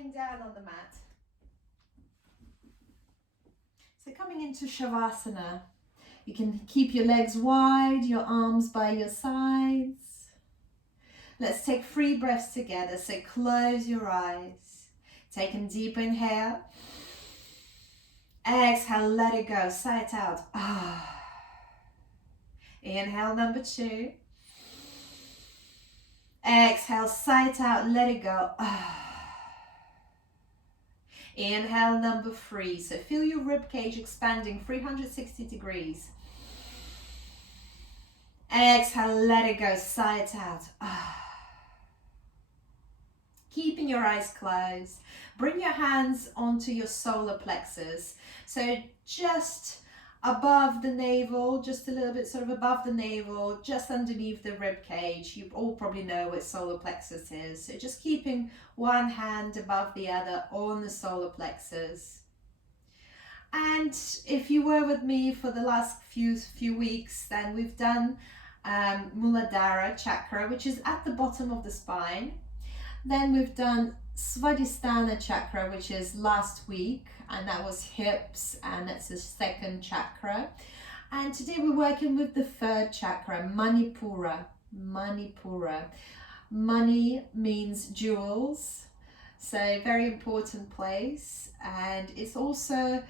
lying down on the mat. So coming into Shavasana, you can keep your legs wide, your arms by your sides. Let's take 3 breaths together. So close your eyes. Take a deep inhale. Exhale, let it go. Sigh it out. Inhale, number 2. Exhale, sigh it out, let it go. Inhale, number 3. So feel your rib cage expanding 360 degrees. Exhale, let it go. Sigh it out. Keeping your eyes closed. Bring your hands onto your solar plexus. So just above the navel, just a little bit sort of above the navel, just underneath the rib cage. You all probably know what solar plexus is. So just keeping one hand above the other on the solar plexus. And if you were with me for the last few weeks, then we've done Muladhara chakra, which is at the bottom of the spine. Then we've done Svadhisthana chakra, which is last week, and that was hips, and that's the 2nd chakra. And today we're working with the 3rd chakra, Manipura. Manipura. Mani means jewels, so very important place, and it's also,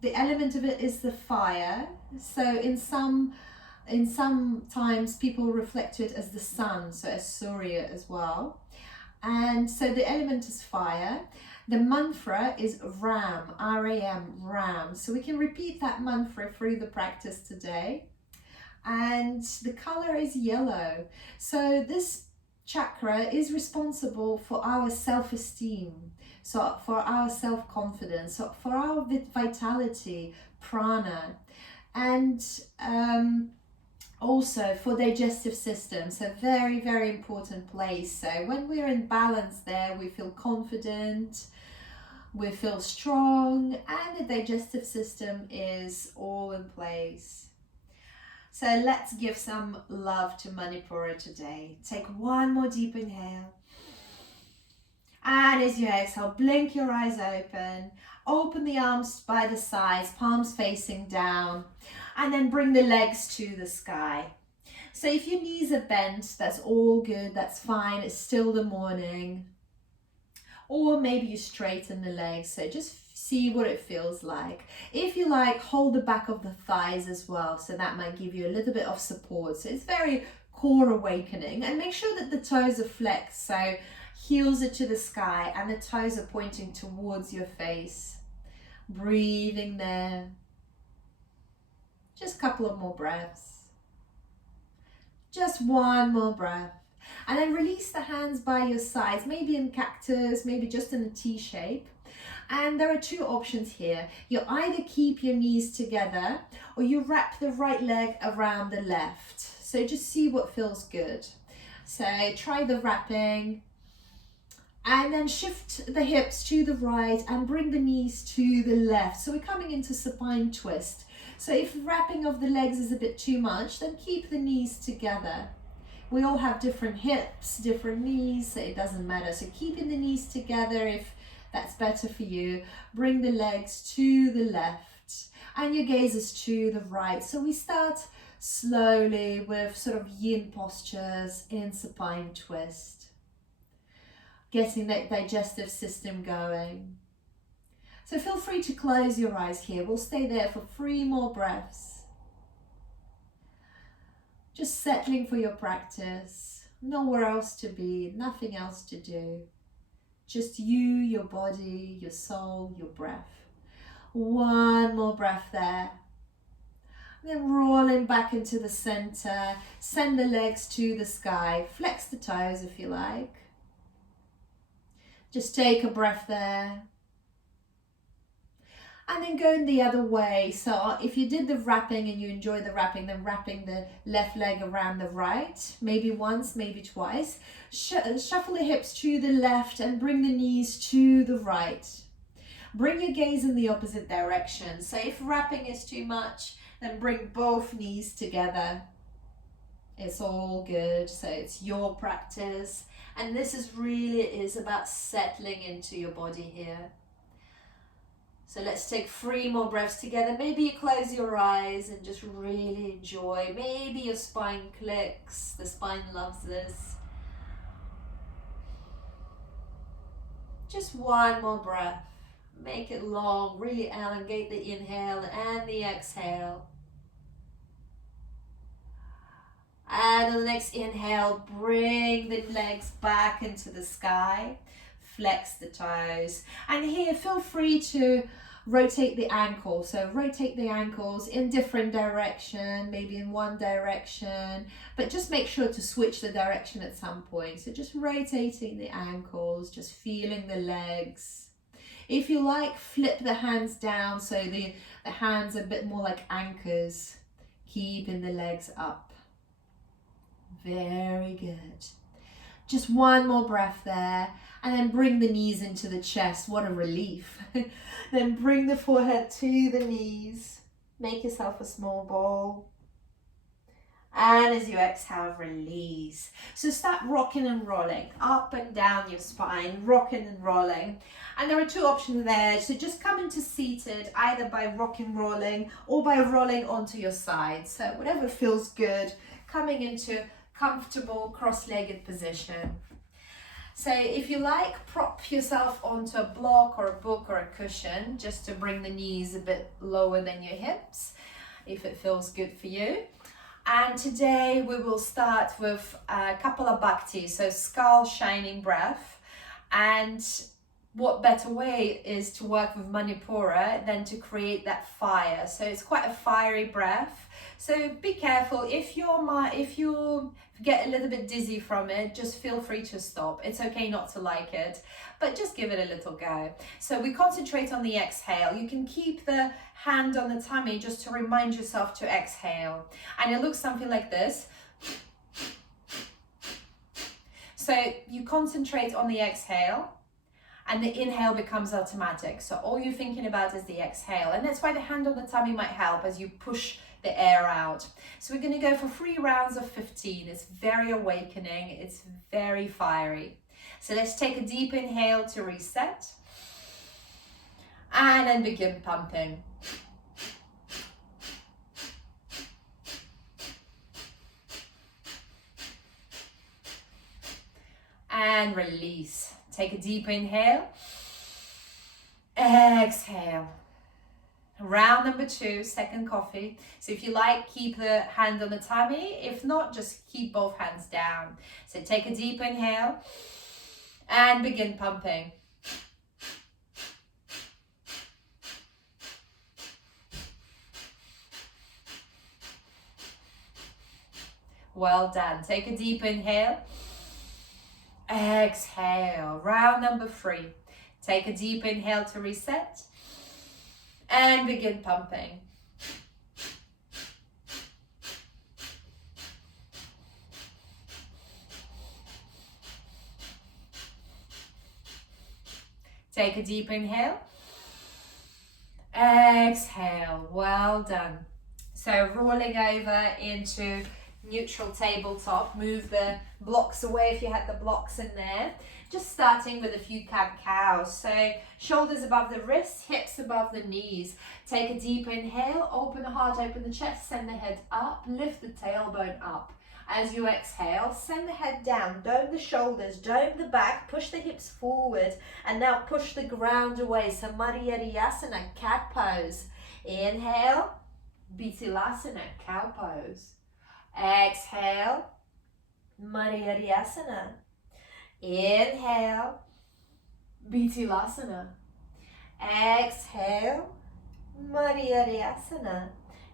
the element of it is the fire. So in some times people reflect it as the sun, so as Surya as well. And so the element is fire. The mantra is Ram, R-A-M, Ram. So we can repeat that mantra through the practice today. And the color is yellow. So this chakra is responsible for our self-esteem, so for our self-confidence, so for our vitality, prana, and also for digestive system. So very, very important place. So when we're in balance there, we feel confident, we feel strong, and the digestive system is all in place. So let's give some love to Manipura today. Take one more deep inhale. And as you exhale, blink your eyes open. Open the arms by the sides, palms facing down. And then bring the legs to the sky. So if your knees are bent, that's all good, that's fine, it's still the morning. Or maybe you straighten the legs, so just see what it feels like. If you like, hold the back of the thighs as well, so that might give you a little bit of support. So it's very core awakening, and make sure that the toes are flexed, so heels are to the sky and the toes are pointing towards your face. Breathing there. Just a couple of more breaths. Just one more breath. And then release the hands by your sides, maybe in cactus, maybe just in a T shape. And there are 2 options here. You either keep your knees together or you wrap the right leg around the left. So just see what feels good. So try the wrapping. And then shift the hips to the right and bring the knees to the left. So we're coming into supine twist. So if wrapping of the legs is a bit too much, then keep the knees together. We all have different hips, different knees, so it doesn't matter. So keeping the knees together if that's better for you. Bring the legs to the left and your gaze is to the right. So we start slowly with sort of yin postures in supine twist. Getting that digestive system going. So feel free to close your eyes here. We'll stay there for 3 more breaths. Just settling for your practice. Nowhere else to be, nothing else to do. Just you, your body, your soul, your breath. 1 more breath there. Then rolling back into the center. Send the legs to the sky. Flex the toes if you like. Just take a breath there. And then going the other way. So if you did the wrapping and you enjoy the wrapping, then wrapping the left leg around the right, maybe once, maybe twice. Shuffle the hips to the left and bring the knees to the right. Bring your gaze in the opposite direction. So if wrapping is too much, then bring both knees together. It's all good. So it's your practice. And this is about settling into your body here. So let's take 3 more breaths together. Maybe you close your eyes and just really enjoy. Maybe your spine clicks. The spine loves this. Just 1 more breath. Make it long. Really elongate the inhale and the exhale. And on the next inhale, bring the legs back into the sky. Flex the toes. And here, feel free to rotate the ankles. So rotate the ankles in different direction, maybe in one direction, but just make sure to switch the direction at some point. So just rotating the ankles, just feeling the legs. If you like, flip the hands down so the hands are a bit more like anchors, keeping the legs up. Very good. Just 1 more breath there, and then bring the knees into the chest. What a relief. Then bring the forehead to the knees. Make yourself a small ball. And as you exhale, release. So start rocking and rolling up and down your spine, rocking and rolling. And there are 2 options there. So just come into seated, either by rocking, rolling, or by rolling onto your side. So whatever feels good, coming into comfortable cross-legged position. So if you like, prop yourself onto a block or a book or a cushion just to bring the knees a bit lower than your hips, if it feels good for you. And today we will start with a couple of bhakti, so skull shining breath. And what better way is to work with Manipura than to create that fire. So it's quite a fiery breath. So be careful. If you get a little bit dizzy from it, just feel free to stop. It's okay not to like it, but just give it a little go. So we concentrate on the exhale. You can keep the hand on the tummy just to remind yourself to exhale. And it looks something like this. So you concentrate on the exhale, and the inhale becomes automatic. So all you're thinking about is the exhale. And that's why the hand on the tummy might help as you push the air out. So we're going to go for 3 rounds of 15. It's very awakening. It's very fiery. So let's take a deep inhale to reset. And then begin pumping. And release. Take a deep inhale. Exhale. Round number 2, second coffee. So if you like, keep the hand on the tummy. If not, just keep both hands down. So take a deep inhale and begin pumping. Well done. Take a deep inhale. Exhale. Round number 3. Take a deep inhale to reset. And begin pumping. Take a deep inhale. Exhale. Well done. So rolling over into neutral tabletop. Move the blocks away if you had the blocks in there. Just starting with a few cat-cows. So shoulders above the wrists, hips above the knees. Take a deep inhale, open the heart, open the chest, send the head up, lift the tailbone up. As you exhale, send the head down, dome the shoulders, dome the back, push the hips forward, and now push the ground away. So Madhyasana, cat pose. Inhale, Bitilasana, cow pose. Exhale, Madhyasana. Inhale, Bitilasana. Exhale, Madhyasana.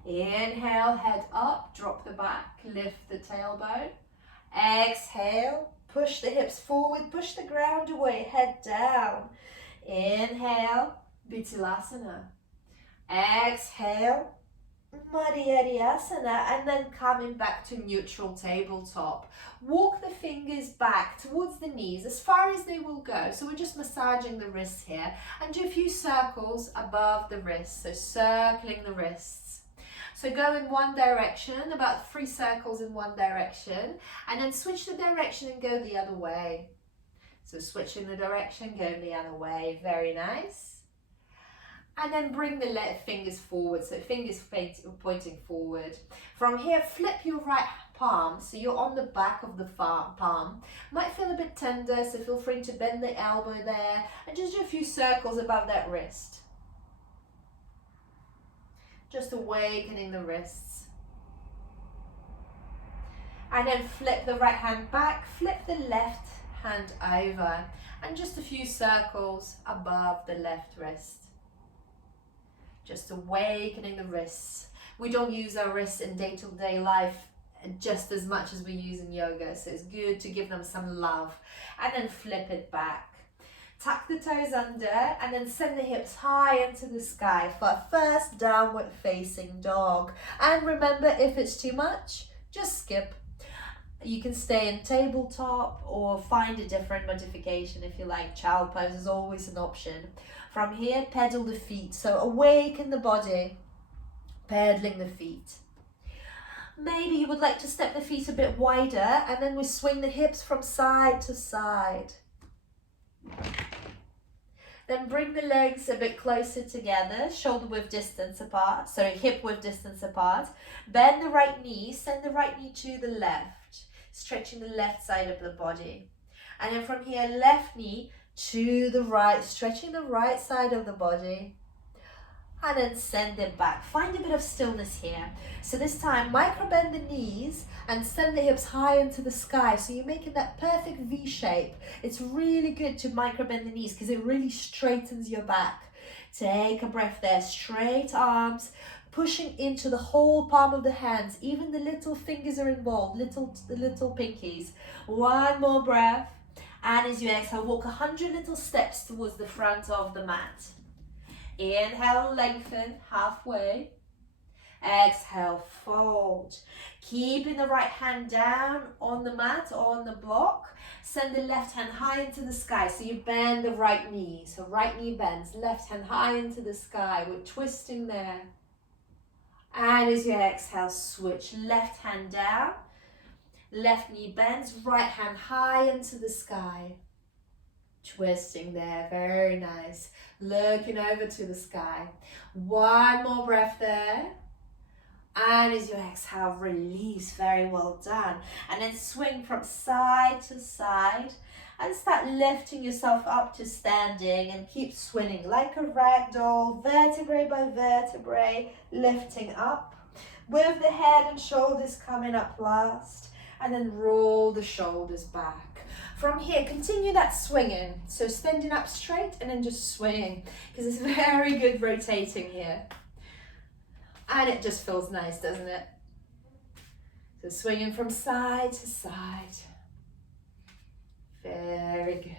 Inhale, head up, drop the back, lift the tailbone. Exhale, push the hips forward, push the ground away, head down. Inhale, Bitilasana. Exhale, Madhyasana, and then coming back to neutral tabletop. Walk the fingers back towards the knees as far as they will go. So we're just massaging the wrists here, and do a few circles above the wrists, so circling the wrists. So go in one direction, about 3 circles in one direction, and then switch the direction and go the other way. So switching the direction, going the other way, very nice. And then bring the fingers forward, so fingers pointing forward. From here, flip your right palm, so you're on the back of the palm. Might feel a bit tender, so feel free to bend the elbow there, and just do a few circles above that wrist. Just awakening the wrists. And then flip the right hand back, flip the left hand over, and just a few circles above the left wrist. Just awakening the wrists. We don't use our wrists in day-to-day life just as much as we use in yoga, so it's good to give them some love. And then flip it back. Tuck the toes under and then send the hips high into the sky for a first downward facing dog. And remember, if it's too much, just skip. You can stay in tabletop or find a different modification if you like. Child pose is always an option. From here, pedal the feet. So awaken the body, pedaling the feet. Maybe you would like to step the feet a bit wider, and then we swing the hips from side to side. Then bring the legs a bit closer together, shoulder width distance apart, hip width distance apart. Bend the right knee, send the right knee to the left, stretching the left side of the body. And then from here, left knee to the right, stretching the right side of the body. And then send it back. Find a bit of stillness here. So this time, micro bend the knees and send the hips high into the sky. So you're making that perfect V shape. It's really good to micro bend the knees because it really straightens your back. Take a breath there. Straight arms, pushing into the whole palm of the hands. Even the little fingers are involved, the little pinkies. One more breath. And as you exhale, walk 100 little steps towards the front of the mat. Inhale, lengthen halfway. Exhale, fold. Keeping the right hand down on the mat or on the block. Send the left hand high into the sky. So you bend the right knee. So right knee bends, left hand high into the sky. We're twisting there. And as you exhale, switch left hand down. Left knee bends, right hand high into the sky. Twisting there, very nice. Looking over to the sky. One more breath there. And as you exhale, release, very well done. And then swing from side to side and start lifting yourself up to standing and keep swinging like a rag doll, vertebrae by vertebrae, lifting up with the head and shoulders coming up last. And then roll the shoulders back. From here, continue that swinging. So standing up straight and then just swinging, because it's very good rotating here. And it just feels nice, doesn't it? So swinging from side to side. Very good.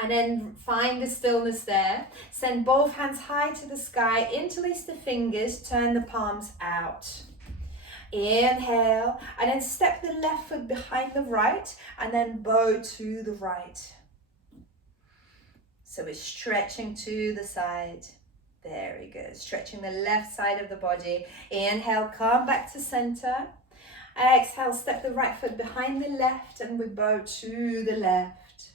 And then find the stillness there. Send both hands high to the sky, interlace the fingers, turn the palms out. Inhale, and then step the left foot behind the right, and then bow to the right. So we're stretching to the side. Very good. Stretching the left side of the body. Inhale, come back to center. Exhale, step the right foot behind the left, and we bow to the left.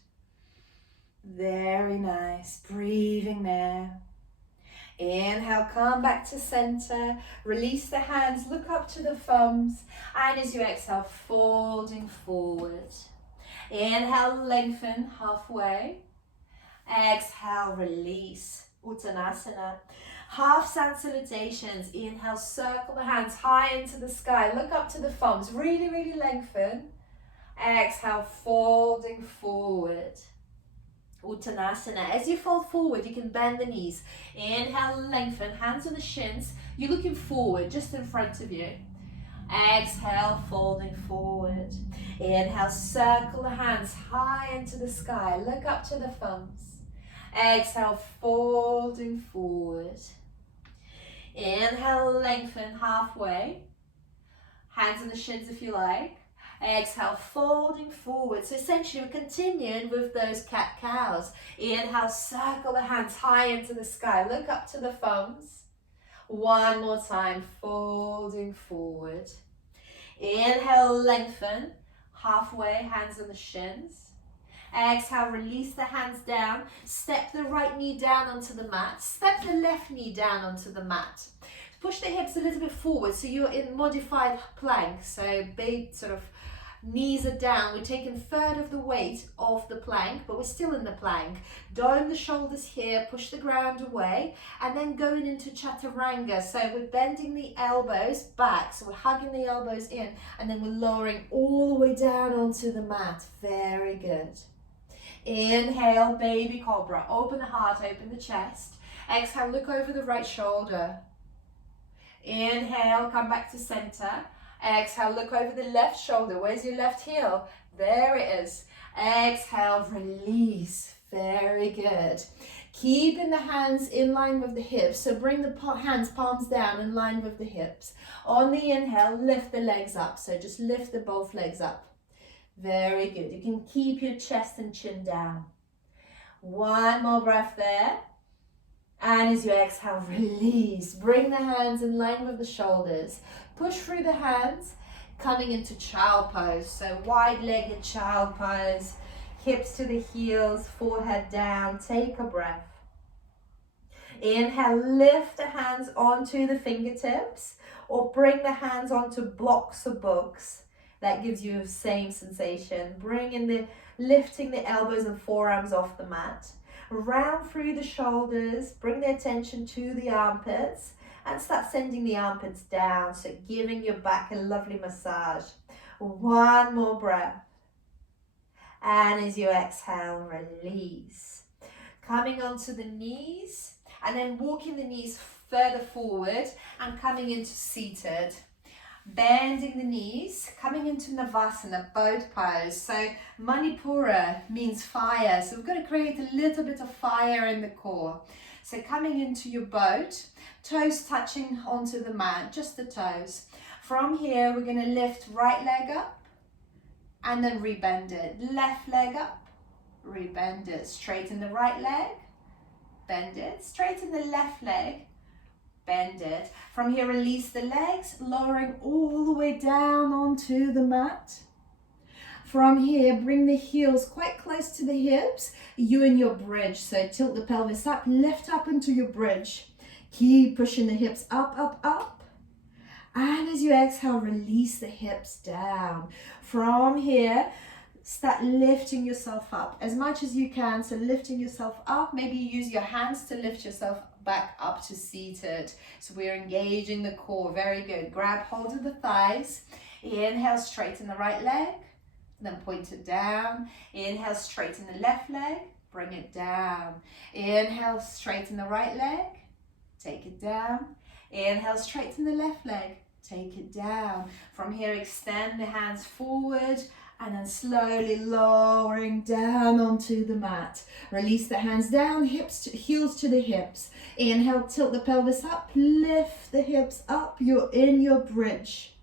Very nice. Breathing there. Inhale, come back to center, release the hands, look up to the thumbs, and as you exhale, folding forward. Inhale, lengthen halfway. Exhale, release, Uttanasana. Half sand salutations. Inhale, circle the hands high into the sky, look up to the thumbs, really, really lengthen. Exhale, folding forward. Uttanasana. As you fold forward, you can bend the knees. Inhale, lengthen, hands on the shins. You're looking forward, just in front of you. Exhale, folding forward. Inhale, circle the hands high into the sky. Look up to the thumbs. Exhale, folding forward. Inhale, lengthen halfway. Hands on the shins if you like. Exhale, folding forward. So essentially we're continuing with those cat-cows. Inhale, circle the hands high into the sky. Look up to the thumbs. One more time, folding forward. Inhale, lengthen. Halfway, hands on the shins. Exhale, release the hands down. Step the right knee down onto the mat. Step the left knee down onto the mat. Push the hips a little bit forward so you're in modified plank. So big sort of knees are down. We're taking a third of the weight of the plank, but we're still in the plank. Dome the shoulders here, push the ground away, and then going into chaturanga. So we're bending the elbows back, so we're hugging the elbows in, and then we're lowering all the way down onto the mat. Very good. Inhale, baby cobra. Open the heart, open the chest. Exhale, look over the right shoulder. Inhale, come back to center. Exhale, look over the left shoulder. Where's your left heel? There it is. Exhale, release. Very good. Keeping the hands in line with the hips. So bring the hands, palms down in line with the hips. On the inhale, lift the legs up. So just lift the both legs up. Very good. You can keep your chest and chin down. One more breath there. And as you exhale, release. Bring the hands in line with the shoulders. Push through the hands, coming into child pose. So wide-legged child pose. Hips to the heels, forehead down. Take a breath. Inhale, lift the hands onto the fingertips or bring the hands onto blocks or books. That gives you the same sensation. Lifting the elbows and forearms off the mat. Round through the shoulders, bring the attention to the armpits and start sending the armpits down. So giving your back a lovely massage. One more breath. And as you exhale, release. Coming onto the knees and then walking the knees further forward and coming into seated. Bending the knees, coming into Navasana, boat pose. So Manipura means fire. So we've got to create a little bit of fire in the core. So coming into your boat, toes touching onto the mat, just the toes. From here, we're going to lift right leg up and then rebend it. Left leg up, rebend it. Straighten the right leg, bend it. Straighten the left leg, bend it. From here, release the legs, lowering all the way down onto the mat. From here, bring the heels quite close to the hips. You and your bridge. So tilt the pelvis up, lift up into your bridge. Keep pushing the hips up, up, up. And as you exhale, release the hips down. From here, start lifting yourself up as much as you can. So lifting yourself up. Maybe use your hands to lift yourself back up to seated. So we're engaging the core. Very good. Grab hold of the thighs. Inhale, straighten the right leg. Then point it down. Inhale, straighten the left leg. Bring it down. Inhale, straighten the right leg. Take it down. Inhale, straighten the left leg. Take it down. From here, extend the hands forward and then slowly lowering down onto the mat. Release the hands down, heels to the hips. Inhale, tilt the pelvis up, lift the hips up. You're in your bridge.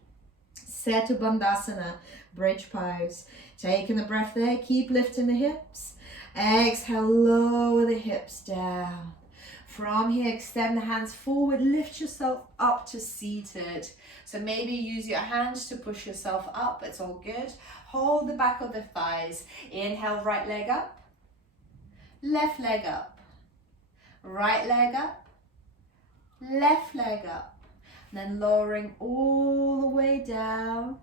Setu Bandhasana, bridge pose. Taking a breath there, keep lifting the hips. Exhale, lower the hips down. From here, extend the hands forward, lift yourself up to seated. So maybe use your hands to push yourself up, it's all good. Hold the back of the thighs. Inhale, right leg up, left leg up, right leg up, left leg up. And then lowering all the way down.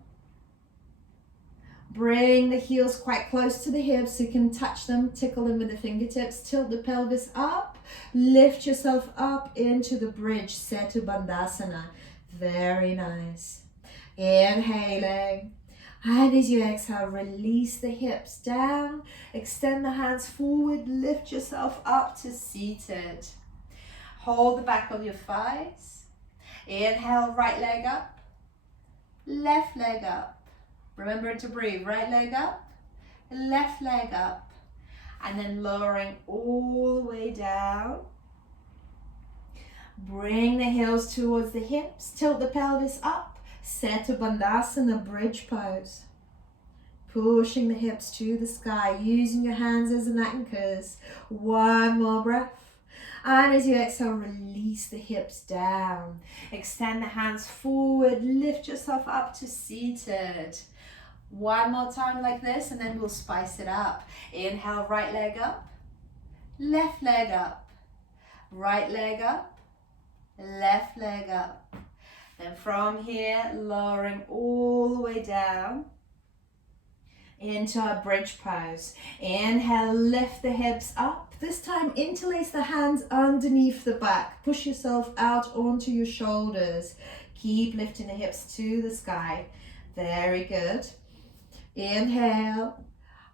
Bring the heels quite close to the hips so you can touch them, tickle them with the fingertips. Tilt the pelvis up, lift yourself up into the bridge, Setu Bandhasana. Very nice. Inhaling. And as you exhale, release the hips down, extend the hands forward, lift yourself up to seated. Hold the back of your thighs. Inhale, right leg up, left leg up. Remember to breathe, right leg up, left leg up. And then lowering all the way down. Bring the heels towards the hips, tilt the pelvis up. Setu Bandhasana, bridge pose. pushing the hips to the sky, using your hands as an anchors. One more breath. And as you exhale, release the hips down. Extend the hands forward, lift yourself up to seated. One more time like this, and then we'll spice it up. Inhale, right leg up, left leg up, right leg up, left leg up. Then from here, lowering all the way down into our bridge pose. Inhale, lift the hips up. This time, interlace the hands underneath the back. Push yourself out onto your shoulders. Keep lifting the hips to the sky. Very good. Inhale.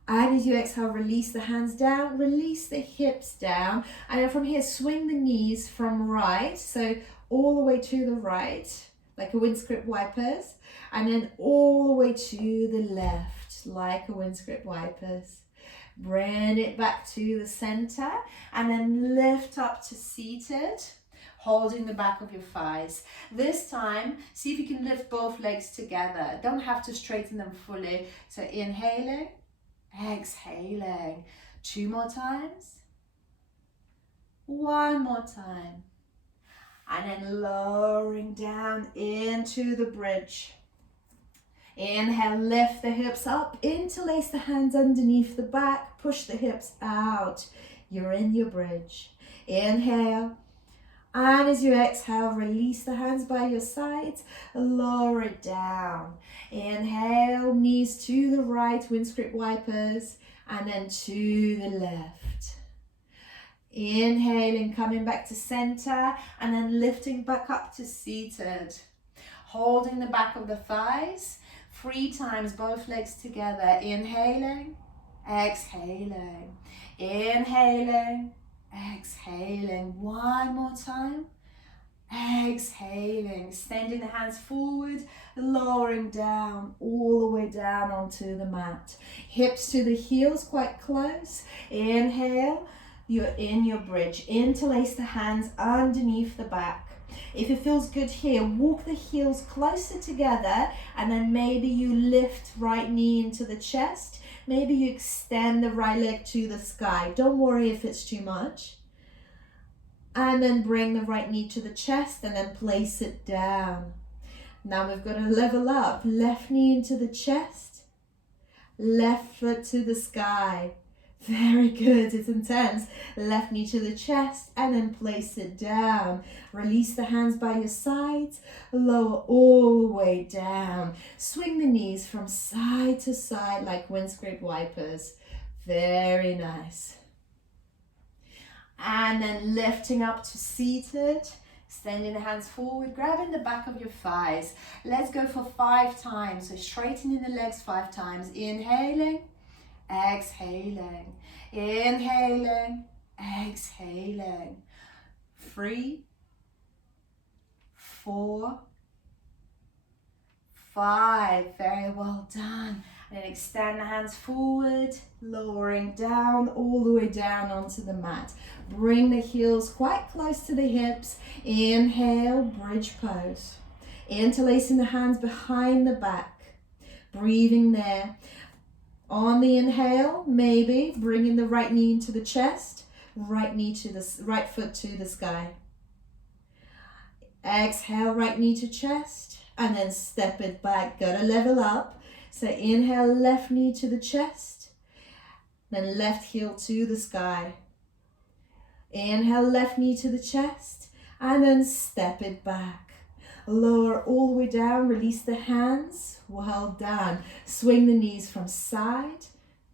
And as you exhale, release the hands down, release the hips down. And then from here, swing the knees from right. So all the way to the right, like a windscript wipers. And then all the way to the left, like a windscript wipers. Bring it back to the center and then lift up to seated, holding the back of your thighs. This time, see if you can lift both legs together. Don't have to straighten them fully. So inhaling, exhaling. 2 more times. 1 more time. And then lowering down into the bridge. Inhale, lift the hips up, interlace the hands underneath the back, push the hips out. You're in your bridge. Inhale, and as you exhale, release the hands by your sides, lower it down. Inhale, knees to the right, windscript wipers, and then to the left. Inhaling, coming back to center, and then lifting back up to seated. Holding the back of the thighs. 3 times, both legs together. Inhaling, exhaling. Inhaling, exhaling. 1 more time. Exhaling. Extending the hands forward, lowering down, all the way down onto the mat. Hips to the heels, quite close. Inhale, you're in your bridge. Interlace the hands underneath the back. If it feels good here, walk the heels closer together, and then maybe you lift right knee into the chest. Maybe you extend the right leg to the sky. Don't worry if it's too much. And then bring the right knee to the chest and then place it down. Now we've got to level up. Left knee into the chest, left foot to the sky. Very good, it's intense. Left knee to the chest and then place it down. Release the hands by your sides, lower all the way down. Swing the knees from side to side like windscrape wipers. Very nice. And then lifting up to seated, extending the hands forward, grabbing the back of your thighs. Let's go for 5 times. So straightening the legs 5 times. Inhaling, exhaling, inhaling, exhaling. 3, 4, 5. Very well done. And then extend the hands forward, lowering down, all the way down onto the mat. Bring the heels quite close to the hips. Inhale, bridge pose. Interlacing the hands behind the back. Breathing there. On the inhale, maybe bringing the right knee into the chest, right foot to the sky. Exhale, right knee to chest, and then step it back. Gotta level up. So inhale, left knee to the chest, then left heel to the sky. Inhale, left knee to the chest, and then step it back. Lower all the way down, release the hands. Well done. Swing the knees from side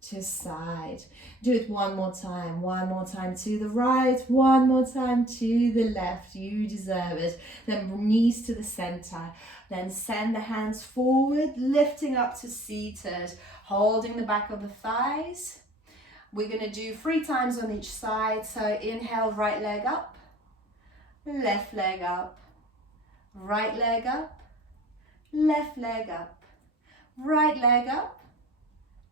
to side. Do it 1 more time. 1 more time to the right, 1 more time to the left. You deserve it. Then knees to the center. Then send the hands forward, lifting up to seated, holding the back of the thighs. We're going to do 3 times on each side. So inhale, right leg up, left leg up, right leg up, left leg up, right leg up,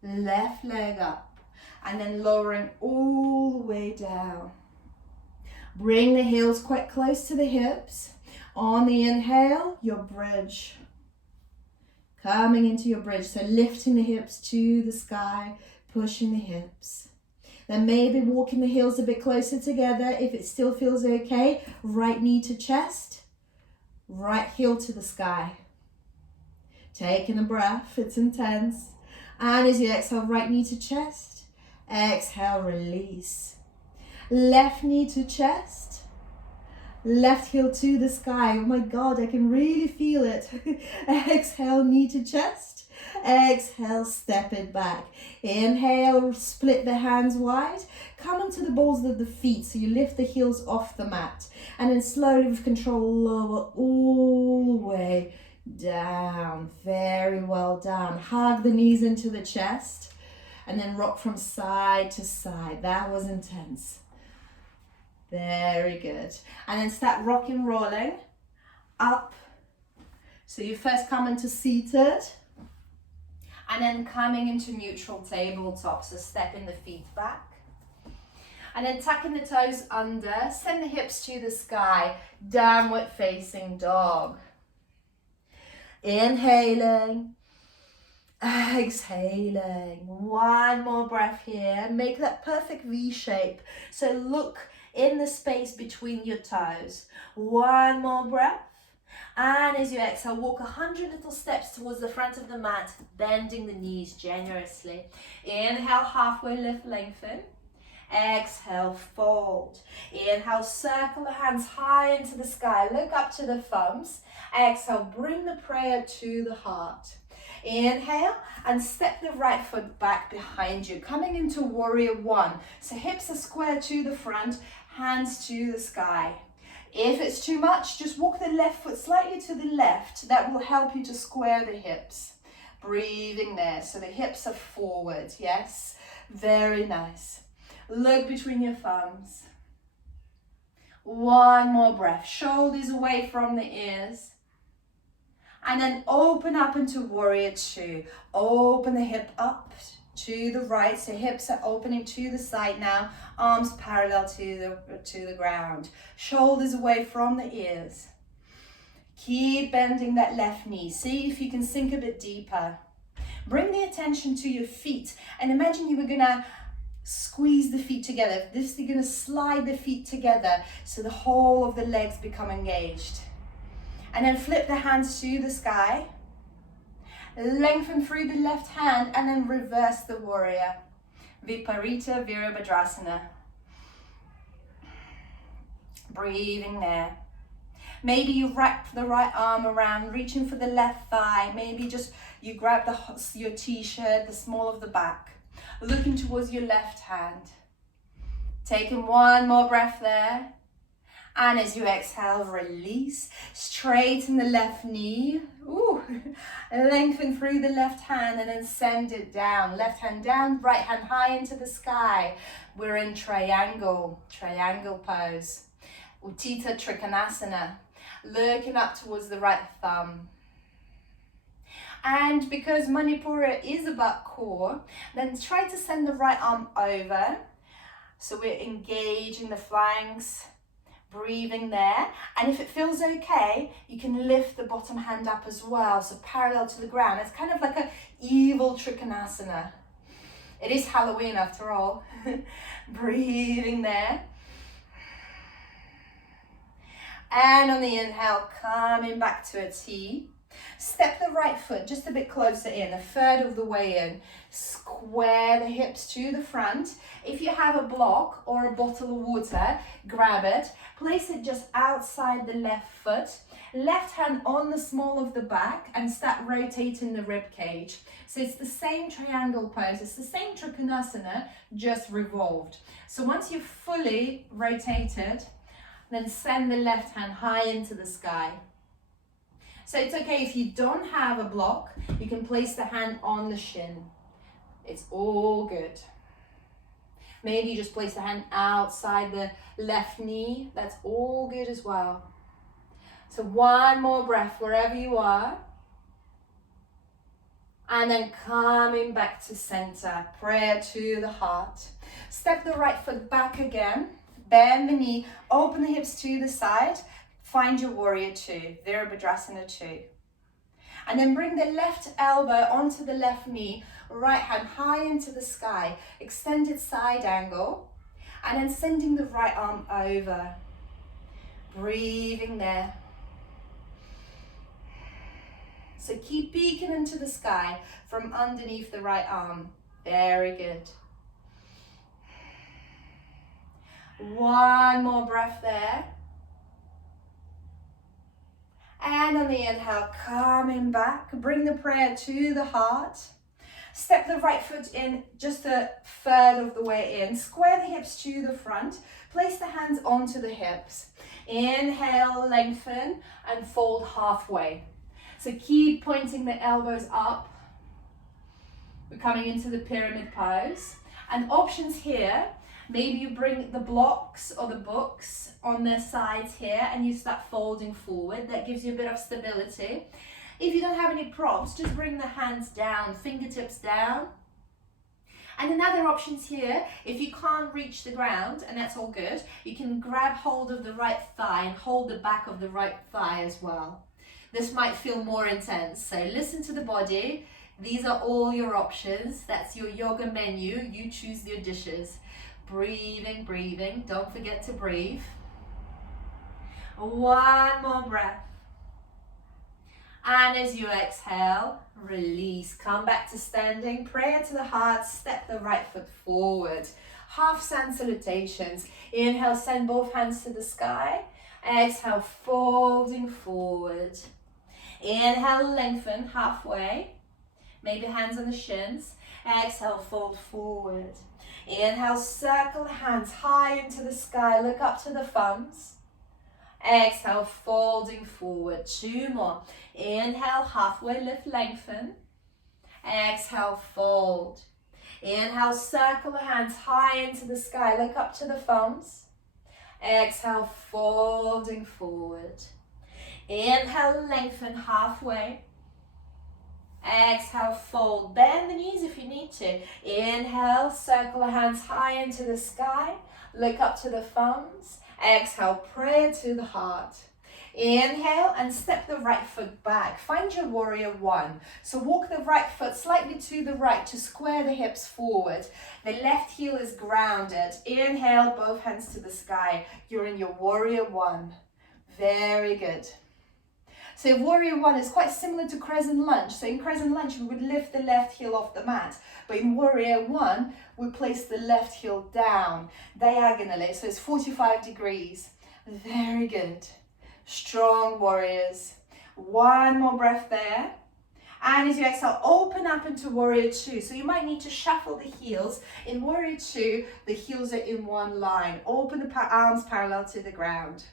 left leg up, and then lowering all the way down. Bring the heels quite close to the hips. On the inhale, your bridge. coming into your bridge. So lifting the hips to the sky, pushing the hips. Then maybe walking the heels a bit closer together. If it still feels okay, right knee to chest, right heel to the sky. Taking a breath, it's intense. And as you exhale, right knee to chest. Exhale, release. Left knee to chest. Left heel to the sky. Oh my God, I can really feel it. Exhale, knee to chest. Exhale, step it back. Inhale, split the hands wide. Come onto the balls of the feet, so you lift the heels off the mat. And then slowly with control, lower all the way down. Very well done. Hug the knees into the chest. And then rock from side to side. That was intense. Very good. And then start rocking, rolling up. So you first come into seated. And then coming into neutral tabletop. So stepping the feet back. And then tucking the toes under. Send the hips to the sky. Downward facing dog. Inhaling. Exhaling. One more breath here. Make that perfect V shape. So look in the space between your toes. One more breath. And as you exhale, walk 100 little steps towards the front of the mat, bending the knees generously. Inhale, halfway lift, lengthen. Exhale, fold. Inhale, circle the hands high into the sky. Look up to the thumbs. Exhale, bring the prayer to the heart. Inhale and step the right foot back behind you, coming into warrior one. So hips are square to the front, hands to the sky. If it's too much, just walk the left foot slightly to the left. That will help you to square the hips. Breathing there, so the hips are forward, yes? Very nice. Look between your thumbs. One more breath, shoulders away from the ears. And then open up into warrior two. Open the hip up to the right, so hips are opening to the side now. Arms parallel to the ground. Shoulders away from the ears. Keep bending that left knee. See if you can sink a bit deeper. Bring the attention to your feet and imagine you were gonna squeeze the feet together. This, you're gonna slide the feet together so the whole of the legs become engaged. And then flip the hands to the sky. Lengthen through the left hand and then reverse the warrior. Viparita Virabhadrasana. Breathing there. Maybe you wrap the right arm around, reaching for the left thigh. Maybe just you grab your t-shirt, the small of the back. Looking towards your left hand. Taking one more breath there. And as you exhale, release. Straighten the left knee. Ooh. Lengthen through the left hand and then send it down. Left hand down, right hand high into the sky. We're in triangle pose. Uttita Trikonasana. Looking up towards the right thumb. And because Manipura is about core, then try to send the right arm over. So we're engaging the flanks. Breathing there, and if it feels okay, you can lift the bottom hand up as well, so parallel to the ground. It's kind of like a evil Trikonasana. It is Halloween after all. Breathing there. And on the inhale, coming back to a T. Step the right foot just a bit closer in, a third of the way in. Square the hips to the front. If you have a block or a bottle of water, grab it. Place it just outside the left foot. Left hand on the small of the back and start rotating the rib cage. So it's the same triangle pose. It's the same Trikonasana, just revolved. So once you've fully rotated, then send the left hand high into the sky. So it's okay if you don't have a block, you can place the hand on the shin. It's all good. Maybe you just place the hand outside the left knee. That's all good as well. So one more breath wherever you are. And then coming back to center, prayer to the heart. Step the right foot back again. Bend the knee, open the hips to the side. Find your warrior two, Virabhadrasana 2. And then bring the left elbow onto the left knee, right hand high into the sky, extended side angle, and then sending the right arm over. Breathing there. So keep peeking into the sky from underneath the right arm. Very good. One more breath there. And on the inhale, coming back, bring the prayer to the heart. Step the right foot in just a third of the way in. Square the hips to the front. Place the hands onto the hips. Inhale, lengthen and fold halfway. So keep pointing the elbows up. We're coming into the pyramid pose. And options here, maybe you bring the blocks or the books on their sides here and you start folding forward. That gives you a bit of stability. If you don't have any props, just bring the hands down, fingertips down. And another options here, if you can't reach the ground, and that's all good, you can grab hold of the right thigh and hold the back of the right thigh as well. This might feel more intense, so listen to the body. These are all your options. That's your yoga menu. You choose your dishes. Breathing, breathing. Don't forget to breathe. One more breath. And as you exhale, release. Come back to standing. Prayer to the heart. Step the right foot forward. Half sand salutations. Inhale, send both hands to the sky. Exhale, folding forward. Inhale, lengthen halfway. Maybe hands on the shins. Exhale, fold forward. Inhale, circle the hands high into the sky. Look up to the thumbs. Exhale, folding forward. Two more. Inhale, halfway lift, lengthen. Exhale, fold. Inhale, circle the hands high into the sky. Look up to the thumbs. Exhale, folding forward. Inhale, lengthen halfway. Exhale, fold. Bend the knees if you need to. Inhale, circle the hands high into the sky. Look up to the thumbs. Exhale, prayer to the heart. Inhale and step the right foot back. Find your warrior one. So walk the right foot slightly to the right to square the hips forward. The left heel is grounded. Inhale, both hands to the sky. You're in your warrior one. Very good. So warrior one is quite similar to crescent lunge. So in crescent lunge, we would lift the left heel off the mat. But in warrior one, we place the left heel down diagonally. So it's 45 degrees. Very good. Strong warriors. One more breath there. And as you exhale, open up into warrior two. So you might need to shuffle the heels. In warrior two, the heels are in one line. Open the arms parallel to the ground.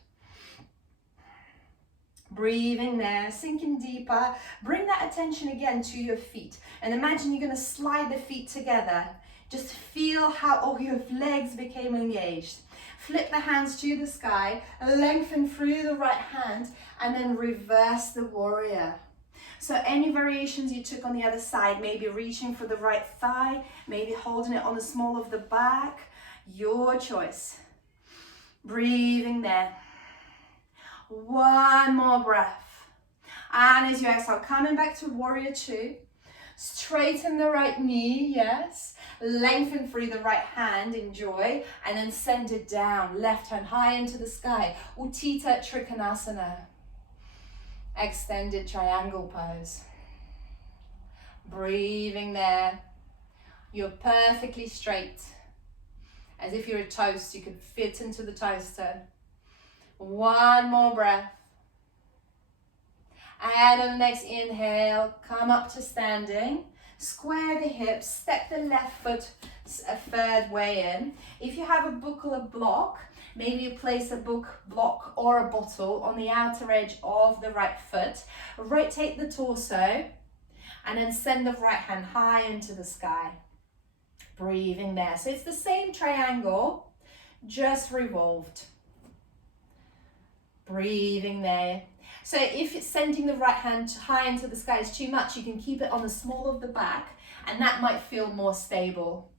Breathing there, sinking deeper. Bring that attention again to your feet. And imagine you're going to slide the feet together. Just feel how all your legs became engaged. Flip the hands to the sky, lengthen through the right hand, and then reverse the warrior. So any variations you took on the other side, maybe reaching for the right thigh, maybe holding it on the small of the back, your choice. Breathing there. One more breath. And as you exhale, coming back to warrior two. Straighten the right knee, yes. Lengthen through the right hand, enjoy. And then send it down, left hand high into the sky. Uttita Trikonasana. Extended triangle pose. Breathing there. You're perfectly straight. As if you're a toast, you could fit into the toaster. One more breath. And on the next inhale, come up to standing. Square the hips, step the left foot a third way in. If you have a book or a block, maybe you place a book, block or a bottle on the outer edge of the right foot. Rotate the torso and then send the right hand high into the sky. Breathing there. So it's the same triangle, just revolved. Breathing there. So if it's sending the right hand high into the sky is too much, you can keep it on the small of the back and that might feel more stable.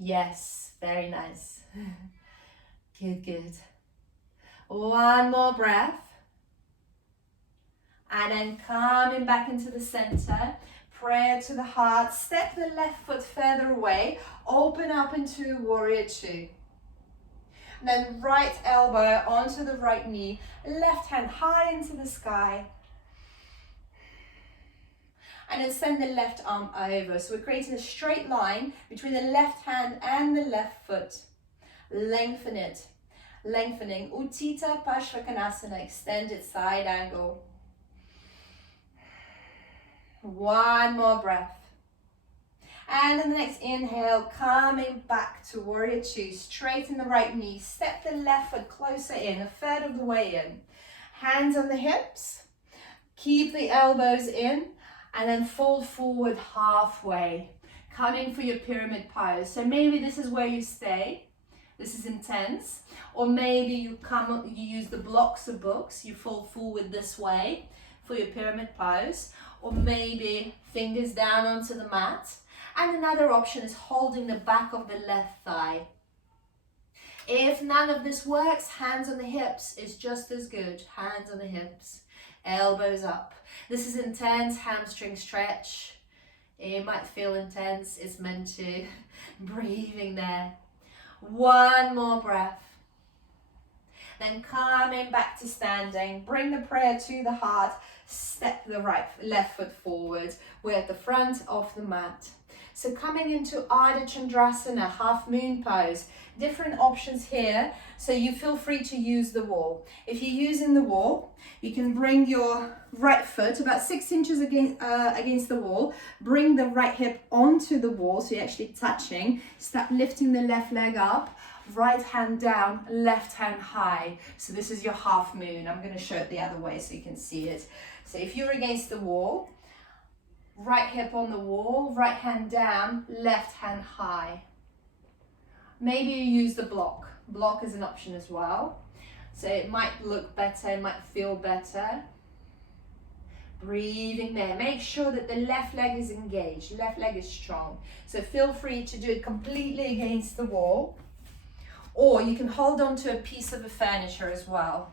Yes, very nice. Good, good. One more breath. And then coming back into the center, prayer to the heart, step the left foot further away, open up into warrior two. And then right elbow onto the right knee, left hand high into the sky. And then send the left arm over. So we're creating a straight line between the left hand and the left foot. Lengthen it. Lengthening. Utthita Parsvakonasana, extended side angle. One more breath. And in the next inhale, coming back to warrior two. Straighten the right knee. Step the left foot closer in, a third of the way in. Hands on the hips. Keep the elbows in. And then fold forward halfway. Coming for your pyramid pose. So maybe this is where you stay. This is intense. Or maybe you use the blocks of books. You fold forward this way for your pyramid pose. Or maybe fingers down onto the mat. And another option is holding the back of the left thigh. If none of this works, hands on the hips is just as good. Hands on the hips, elbows up. This is intense hamstring stretch. It might feel intense, it's meant to. Breathing there. One more breath. Then coming back to standing, bring the prayer to the heart, step the left foot forward. We're at the front of the mat. So coming into Ardha Chandrasana, half moon pose. Different options here, so you feel free to use the wall. If you're using the wall, you can bring your right foot about 6 inches against the wall. Bring the right hip onto the wall, so you're actually touching. Start lifting the left leg up. Right hand down, left hand high. So this is your half moon. I'm going to show it the other way so you can see it. So if you're against the wall, right hip on the wall, right hand down, left hand high. Maybe you use the block. Block is an option as well. So it might look better, it might feel better. Breathing there. Make sure that the left leg is engaged, left leg is strong. So feel free to do it completely against the wall. Or you can hold on to a piece of the furniture as well.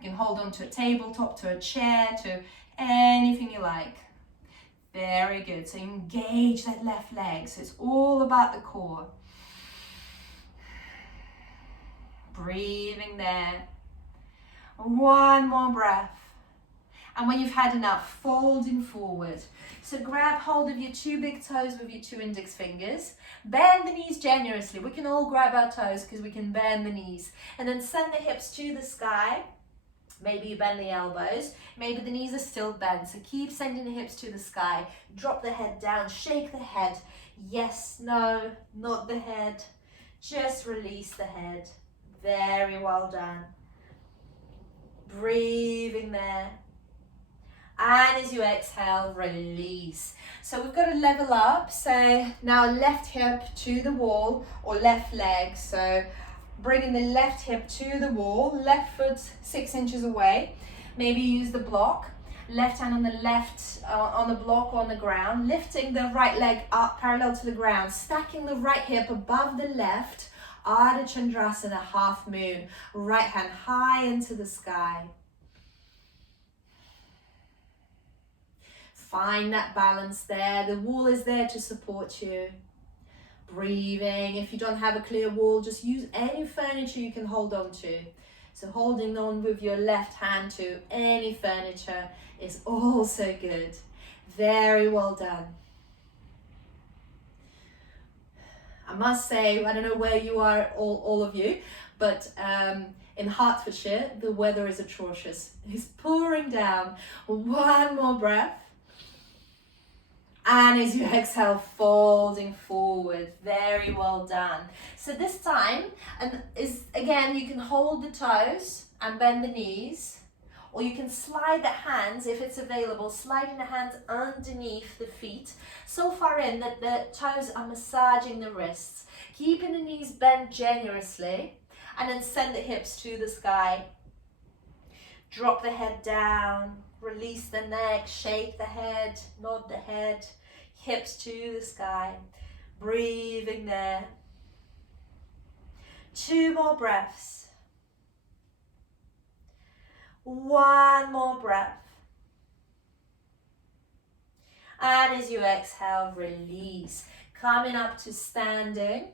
You can hold on to a tabletop, to a chair, to anything you like. Very good. So engage that left leg. So it's all about the core. Breathing there. One more breath. And when you've had enough, folding forward. So grab hold of your 2 big toes with your 2 index fingers. Bend the knees generously. We can all grab our toes because we can bend the knees. And then send the hips to the sky. Maybe you bend the elbows. Maybe the knees are still bent. So keep sending the hips to the sky. Drop the head down. Shake the head. Yes, no, not the head. Just release the head. Very well done. Breathing there. And as you exhale, release. So we've got to level up. So now left hip to the wall or left leg. So bringing the left hip to the wall, left foot 6 inches away. Maybe use the block. Left hand on the left, on the block or on the ground. Lifting the right leg up parallel to the ground. Stacking the right hip above the left. Ardha Chandrasana, half moon. Right hand high into the sky. Find that balance there. The wall is there to support you. Breathing. If you don't have a clear wall, just use any furniture you can hold on to. So holding on with your left hand to any furniture is also good. Very well done. I must say, I don't know where you are, all of you, but in Hertfordshire, the weather is atrocious. It's pouring down. One more breath. And as you exhale, folding forward. Very well done. So this time, again, you can hold the toes and bend the knees, or you can slide the hands, if it's available, sliding the hands underneath the feet, so far in that the toes are massaging the wrists. Keeping the knees bent generously, and then send the hips to the sky. Drop the head down. Release the neck, shake the head, nod the head, hips to the sky. Breathing there. 2 more breaths. One more breath. And as you exhale, release. Coming up to standing.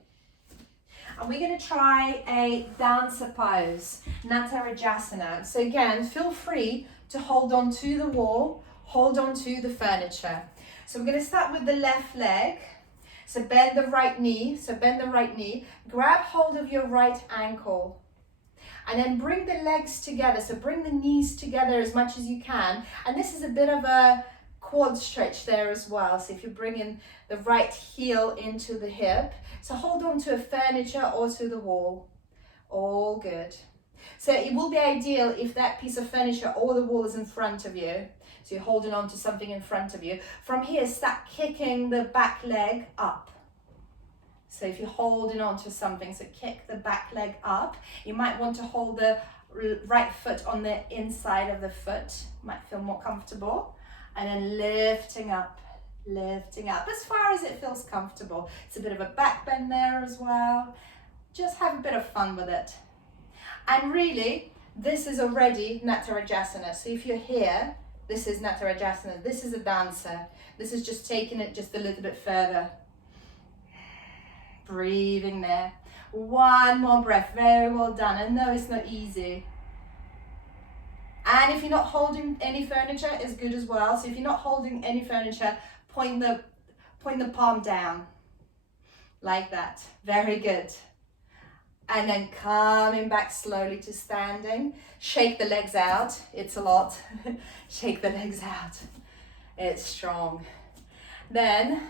And we're going to try a dancer pose, Natarajasana. So again, feel free to hold on to the wall, hold on to the furniture. So we're going to start with the left leg. So bend the right knee. Grab hold of your right ankle. And then bring the legs together. So bring the knees together as much as you can. And this is a bit of a quad stretch there as well. So if you're bringing the right heel into the hip, so hold on to a furniture or to the wall. All good. So it will be ideal if that piece of furniture or the wall is in front of you. So you're holding on to something in front of you. From here, start kicking the back leg up. So if you're holding on to something, so kick the back leg up. You might want to hold the right foot on the inside of the foot. Might feel more comfortable. And then lifting up as far as it feels comfortable. It's a bit of a back bend there as well. Just have a bit of fun with it. And really, this is already Natarajasana. So if you're here, this is Natarajasana. This is a dancer. This is just taking it just a little bit further. Breathing there. One more breath. Very well done. I know it's not easy. And if you're not holding any furniture, it's good as well. So if you're not holding any furniture, point the palm down. Like that. Very good. And then coming back slowly to standing. Shake the legs out. It's a lot. Shake the legs out. It's strong. Then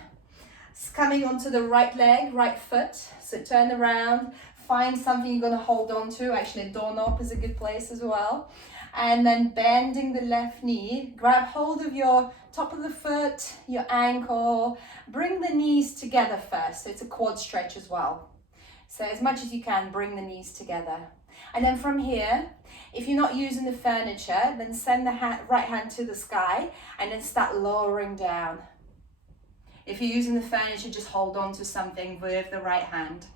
coming onto the right leg, right foot. So turn around. Find something you're going to hold on to. Actually, a doorknob is a good place as well. And then bending the left knee, grab hold of your top of the foot, your ankle, bring the knees together first. So it's a quad stretch as well. So as much as you can, bring the knees together. And then from here, if you're not using the furniture, then send the right hand to the sky and then start lowering down. If you're using the furniture, just hold on to something with the right hand.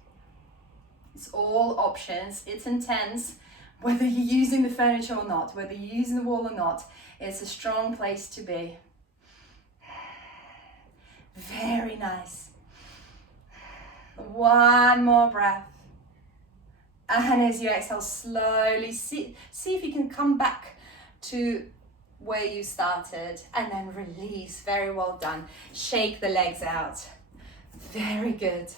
It's all options. It's intense. Whether you're using the furniture or not, whether you're using the wall or not, it's a strong place to be. Very nice. One more breath. And as you exhale, slowly see if you can come back to where you started and then release. Very well done. Shake the legs out. Very good.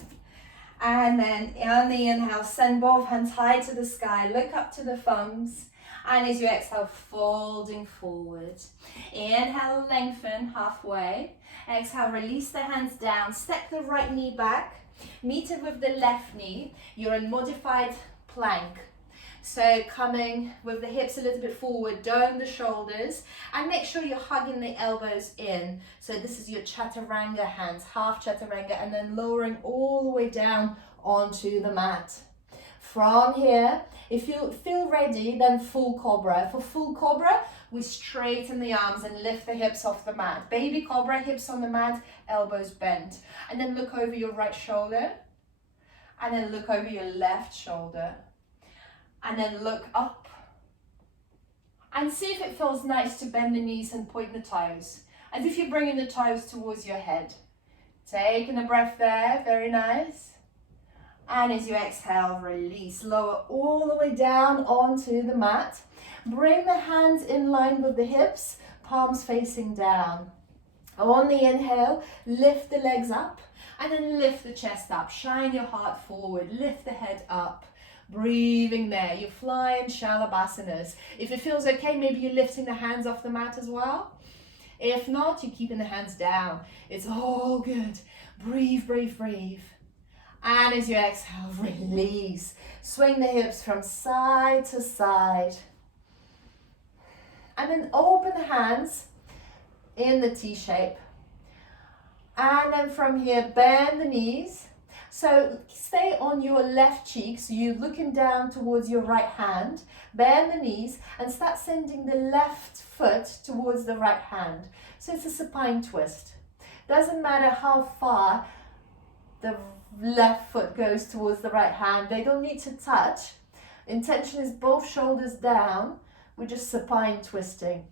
And then on the inhale, send both hands high to the sky, look up to the thumbs. And as you exhale, folding forward. Inhale, lengthen halfway. Exhale, release the hands down, step the right knee back, meet it with the left knee. You're in modified plank. So coming with the hips a little bit forward, dome the shoulders, and make sure you're hugging the elbows in. So this is your chaturanga hands, half chaturanga, and then lowering all the way down onto the mat. From here, if you feel ready, then full cobra. For full cobra, we straighten the arms and lift the hips off the mat. Baby cobra, hips on the mat, elbows bent. And then look over your right shoulder, and then look over your left shoulder. And then look up and see if it feels nice to bend the knees and point the toes, as if you're bringing the toes towards your head. Taking a breath there, very nice. And as you exhale, release, lower all the way down onto the mat. Bring the hands in line with the hips, palms facing down. On the inhale, lift the legs up and then lift the chest up. Shine your heart forward, lift the head up. Breathing there, you're flying Shalabasanas. If it feels okay, maybe you're lifting the hands off the mat as well. If not, you're keeping the hands down. It's all good. Breathe, breathe, breathe. And as you exhale, release. Swing the hips from side to side. And then open the hands in the T shape. And then from here, bend the knees. So stay on your left cheek, so you're looking down towards your right hand. Bend the knees and start sending the left foot towards the right hand. So it's a supine twist. Doesn't matter how far the left foot goes towards the right hand. They don't need to touch. Intention is both shoulders down, We're just supine twisting.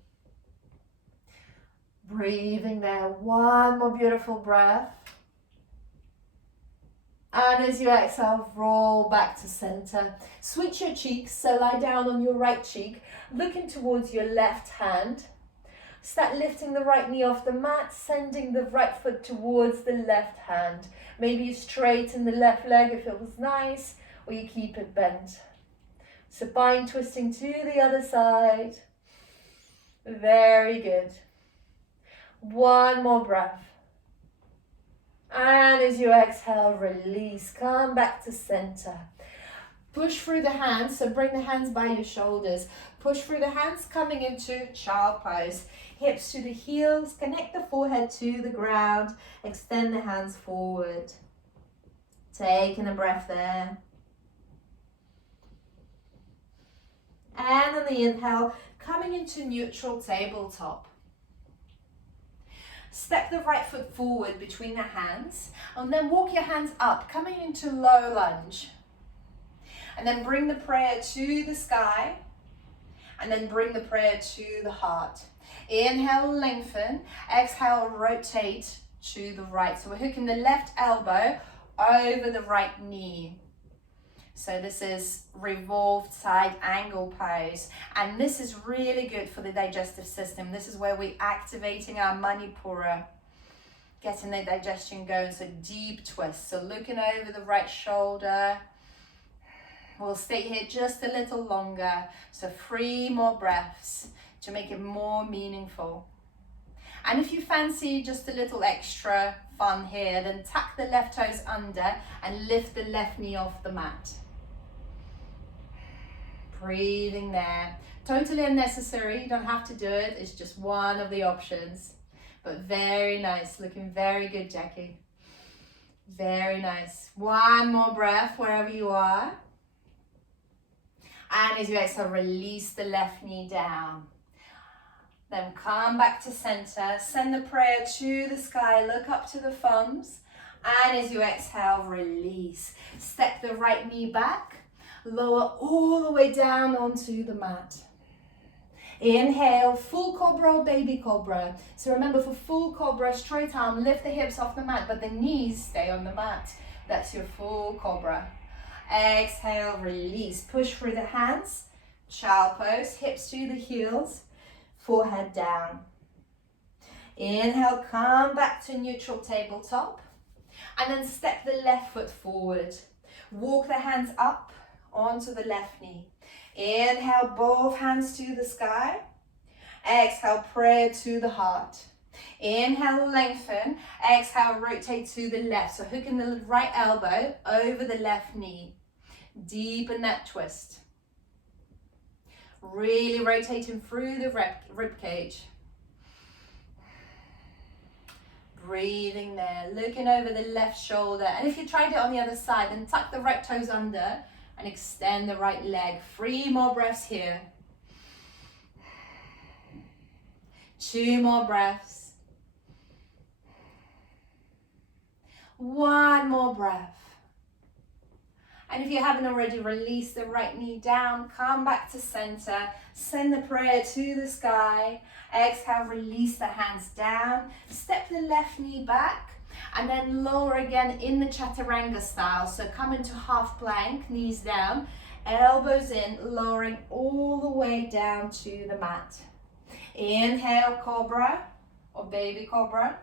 Breathing there. One more beautiful breath. And as you exhale, roll back to center. Switch your cheeks, so lie down on your right cheek, looking towards your left hand. Start lifting the right knee off the mat, sending the right foot towards the left hand. Maybe you straighten the left leg if it was nice, or you keep it bent. Supine twisting to the other side. Very good. One more breath. And as you exhale, release. Come back to center. Push through the hands, so bring the hands by your shoulders. Push through the hands, coming into child pose. Hips to the heels, connect the forehead to the ground. Extend the hands forward. Taking a breath there. And on the inhale, coming into neutral tabletop. Step the right foot forward between the hands, and then walk your hands up, coming into low lunge. And then bring the prayer to the sky, and then bring the prayer to the heart. Inhale, lengthen. Exhale, rotate to the right. So we're hooking the left elbow over the right knee. So this is revolved side angle pose, and this is really good for the digestive system. This is where we're activating our Manipura, getting the digestion going. So deep twist, so looking over the right shoulder. We'll stay here just a little longer, so 3 more breaths to make it more meaningful. And if you fancy just a little extra fun here, then tuck the left toes under and lift the left knee off the mat. Breathing there. Totally unnecessary, you don't have to do it, it's just one of the options. But very nice, looking very good, Jackie. Very nice. One more breath wherever you are. And as you exhale, release the left knee down. Then come back to center, send the prayer to the sky, look up to the thumbs. And as you exhale, release. Step the right knee back. Lower all the way down onto the mat. Inhale, full cobra or baby cobra. So remember, for full cobra, straight arm, lift the hips off the mat, but the knees stay on the mat. That's your full cobra. Exhale, release. Push through the hands. Child pose, hips to the heels, forehead down. Inhale, come back to neutral tabletop. And then step the left foot forward. Walk the hands up onto the left knee. Inhale, both hands to the sky. Exhale, prayer to the heart. Inhale, lengthen. Exhale, rotate to the left. So hooking the right elbow over the left knee. Deepen that twist. Really rotating through the rib cage. Breathing there, looking over the left shoulder. And if you tried it on the other side, then tuck the right toes under and extend the right leg. 3 more breaths here. 2 more breaths. 1 more breath. And if you haven't already, release the right knee down, come back to center, send the prayer to the sky. Exhale, release the hands down, step the left knee back, and then lower again in the chaturanga style. So come into half plank, knees down, elbows in, lowering all the way down to the mat. Inhale, cobra or baby cobra.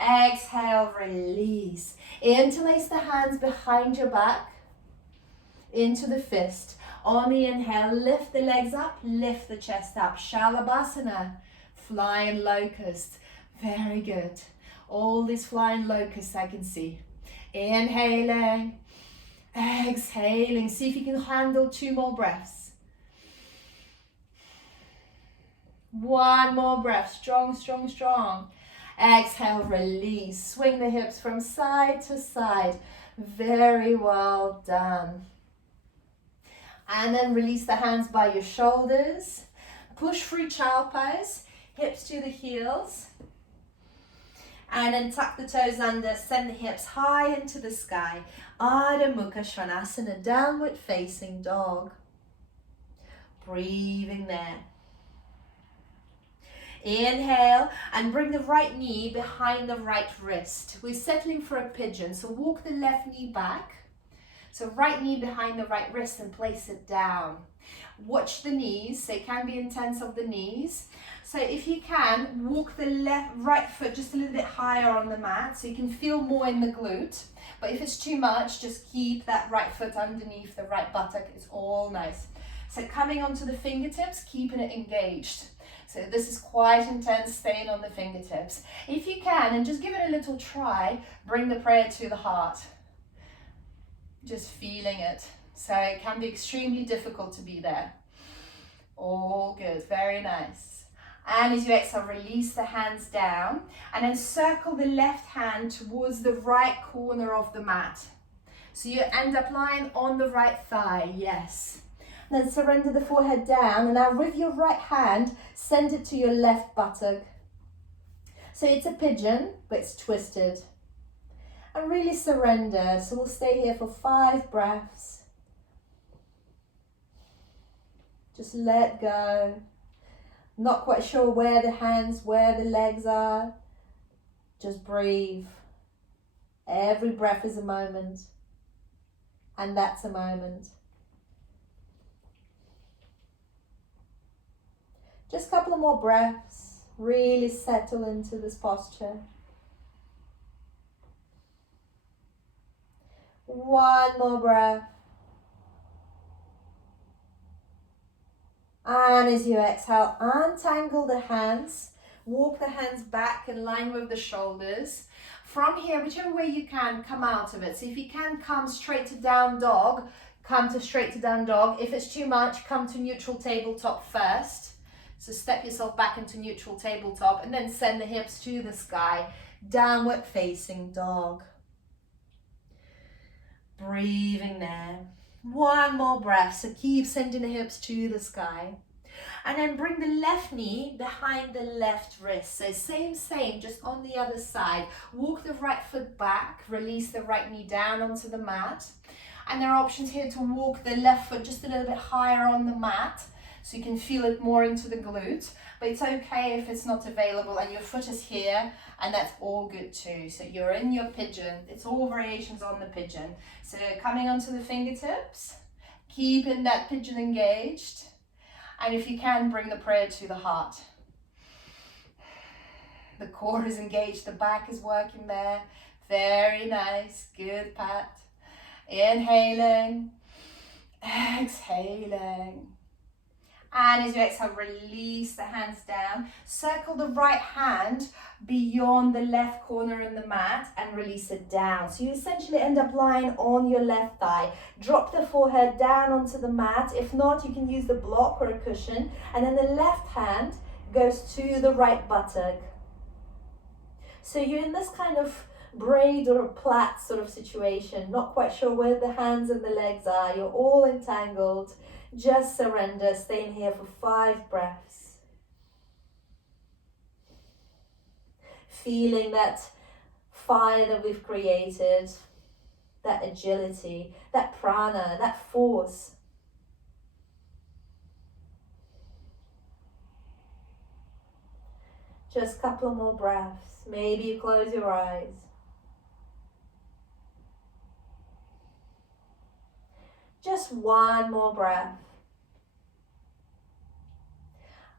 Exhale, release. Interlace the hands behind your back into the fist. On the inhale, lift the legs up, lift the chest up. Shalabhasana, flying locust. Very good. All these flying locusts I can see. Inhaling, exhaling. See if you can handle 2 more breaths. 1 more breath. Strong, strong, strong. Exhale, release. Swing the hips from side to side. Very well done. And then release the hands by your shoulders. Push through child pose. Hips to the heels. And then tuck the toes under. Send the hips high into the sky. Adho Mukha Svanasana, downward facing dog. Breathing there. Inhale and bring the right knee behind the right wrist. We're settling for a pigeon, so walk the left knee back. So right knee behind the right wrist and place it down. Watch the knees, so it can be intense of the knees. So if you can, walk the right foot just a little bit higher on the mat so you can feel more in the glute. But if it's too much, just keep that right foot underneath the right buttock. It's all nice. So coming onto the fingertips, keeping it engaged. So this is quite intense, staying on the fingertips. If you can, and just give it a little try, bring the prayer to the heart. Just feeling it. So it can be extremely difficult to be there. All good, very nice. And as you exhale, release the hands down and then circle the left hand towards the right corner of the mat. So you end up lying on the right thigh, yes. Then surrender the forehead down, and now with your right hand, send it to your left buttock. So it's a pigeon, but it's twisted. And really surrender. So we'll stay here for 5 breaths. Just let go. Not quite sure where the hands, where the legs are. Just breathe. Every breath is a moment. And that's a moment. Just a couple of more breaths. Really settle into this posture. One more breath. And as you exhale, untangle the hands. Walk the hands back in line with the shoulders. From here, whichever way you can, come out of it. So if you can come straight to down dog, come to straight to down dog. If it's too much, come to neutral tabletop first. So step yourself back into neutral tabletop and then send the hips to the sky. Downward facing dog. Breathing there. One more breath. So keep sending the hips to the sky. And then bring the left knee behind the left wrist. So same, just on the other side. Walk the right foot back. Release the right knee down onto the mat. And there are options here to walk the left foot just a little bit higher on the mat, so you can feel it more into the glute. But it's okay if it's not available and your foot is here, and that's all good too. So you're in your pigeon. It's all variations on the pigeon. So coming onto the fingertips, keeping that pigeon engaged. And if you can, bring the prayer to the heart. The core is engaged, the back is working there. Very nice, good pat. Inhaling, exhaling. And as you exhale, release the hands down. Circle the right hand beyond the left corner in the mat and release it down. So you essentially end up lying on your left thigh. Drop the forehead down onto the mat. If not, you can use the block or a cushion. And then the left hand goes to the right buttock. So you're in this kind of braid or a plait sort of situation. Not quite sure where the hands and the legs are. You're all entangled. Just surrender, stay in here for 5 breaths. Feeling that fire that we've created, that agility, that prana, that force. Just a couple more breaths. Maybe you close your eyes. Just one more breath.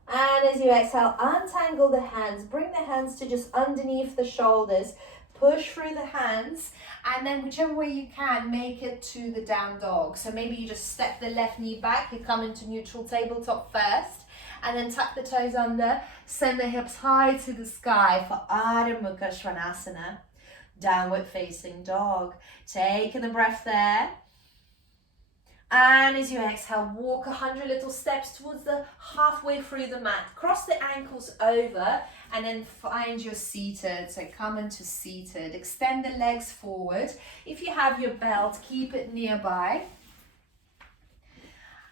And as you exhale, untangle the hands. Bring the hands to just underneath the shoulders. Push through the hands. And then whichever way you can, make it to the down dog. So maybe you just step the left knee back. You come into neutral tabletop first. And then tuck the toes under. Send the hips high to the sky for Ardha Mukha Svanasana. Downward facing dog. Taking a breath there. And as you exhale, walk 100 little steps towards the halfway through the mat. Cross the ankles over and then find your seated. So come into seated. Extend the legs forward. If you have your belt, keep it nearby.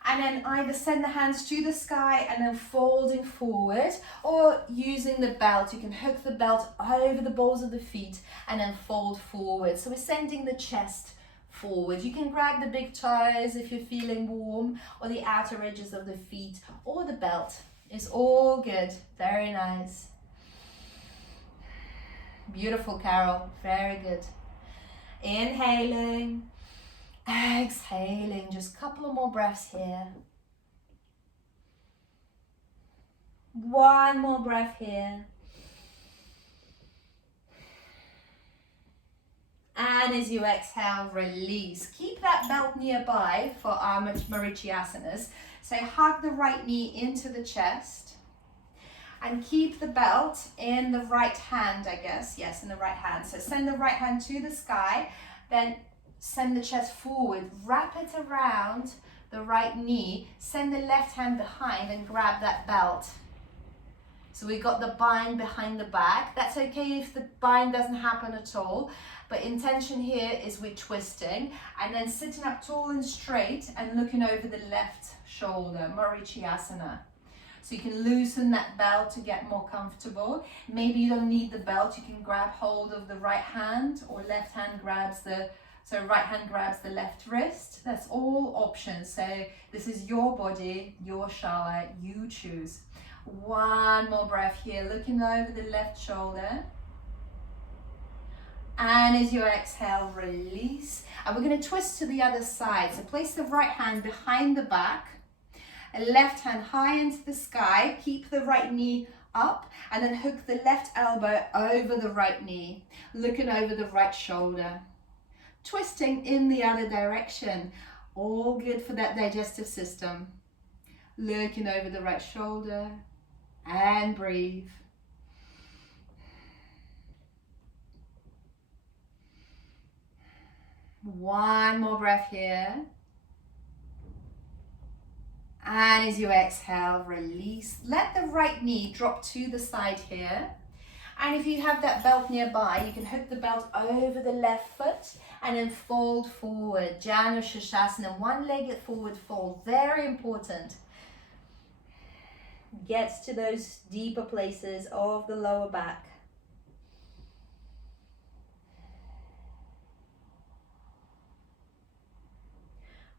And then either send the hands to the sky and then folding forward, or using the belt. You can hook the belt over the balls of the feet and then fold forward. So we're sending the chest forward. You can grab the big toes if you're feeling warm, or the outer edges of the feet, or the belt. It's all good. Very nice. Beautiful, Carol. Very good. Inhaling, exhaling. Just a couple of more breaths here. One more breath here. And as you exhale, release. Keep that belt nearby for our Marichiasanas. So hug the right knee into the chest. And keep the belt in the right hand, I guess. Yes, in the right hand. So send the right hand to the sky. Then send the chest forward. Wrap it around the right knee. Send the left hand behind and grab that belt. So we got the bind behind the back. That's okay if the bind doesn't happen at all. But intention here is we're twisting and then sitting up tall and straight and looking over the left shoulder, Marichiasana. So you can loosen that belt to get more comfortable. Maybe you don't need the belt. You can grab hold of the right hand, or left hand grabs right hand grabs the left wrist. That's all options. So this is your body, your shala, you choose. One more breath here, looking over the left shoulder. And as you exhale, release. And we're going to twist to the other side. So place the right hand behind the back, and left hand high into the sky. Keep the right knee up, and then hook the left elbow over the right knee, looking over the right shoulder. Twisting in the other direction. All good for that digestive system. Looking over the right shoulder, and breathe. One more breath here. And as you exhale, release. Let the right knee drop to the side here. And if you have that belt nearby, you can hook the belt over the left foot and then fold forward. Janu Shashasana, one-legged forward fold. Very important. Gets to those deeper places of the lower back.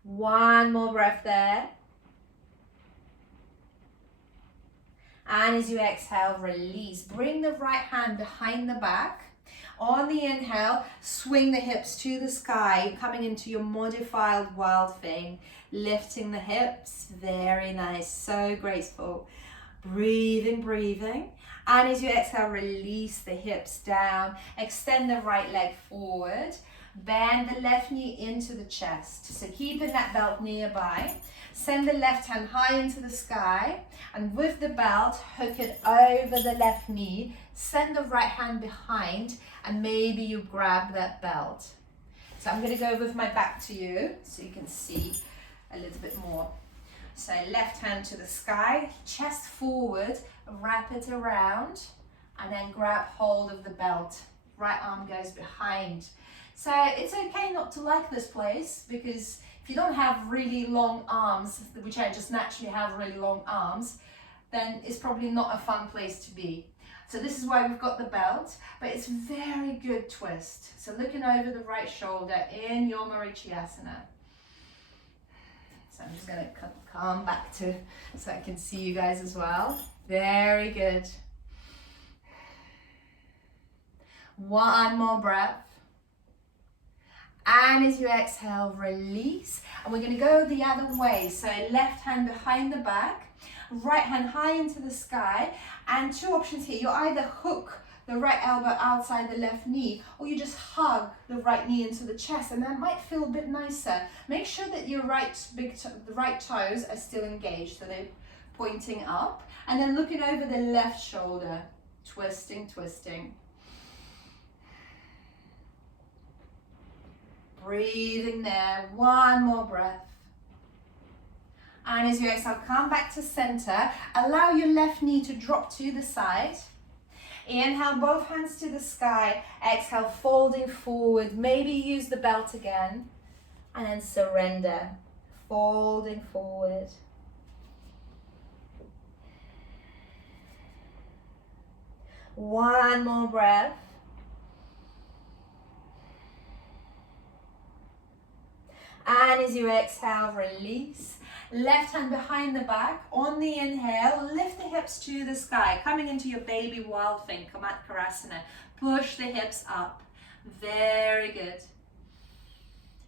One more breath there. And as you exhale, release. Bring the right hand behind the back. On the inhale, swing the hips to the sky, coming into your modified wild thing. Lifting the hips, very nice, so graceful. Breathing, breathing. And as you exhale, release the hips down. Extend the right leg forward. Bend the left knee into the chest. So keeping that belt nearby. Send the left hand high into the sky, and with the belt, hook it over the left knee. Send the right hand behind, and maybe you grab that belt. So I'm going to go with my back to you so you can see a little bit more. So left hand to the sky, chest forward, wrap it around, and then grab hold of the belt. Right arm goes behind. So it's okay not to like this place, because if you don't have really long arms, which I just naturally have really long arms, then it's probably not a fun place to be. So this is why we've got the belt, but it's very good twist. So looking over the right shoulder in your Marichiasana. So I'm just going to come back to, so I can see you guys as well. Very good. One more breath. And as you exhale, release. And we're going to go the other way. So left hand behind the back, right hand high into the sky. And two options here. You either hook the right elbow outside the left knee, or you just hug the right knee into the chest, and that might feel a bit nicer. Make sure that your the right toes are still engaged, so they're pointing up. And then looking over the left shoulder, twisting, twisting. Breathing there, one more breath. And as you exhale, come back to center. Allow your left knee to drop to the side. Inhale, both hands to the sky. Exhale, folding forward. Maybe use the belt again. And then surrender, folding forward. One more breath. And as you exhale, release. Left hand behind the back. On the inhale, lift the hips to the sky, coming into your baby wild thing, Kamatkarasana. Push the hips up. Very good.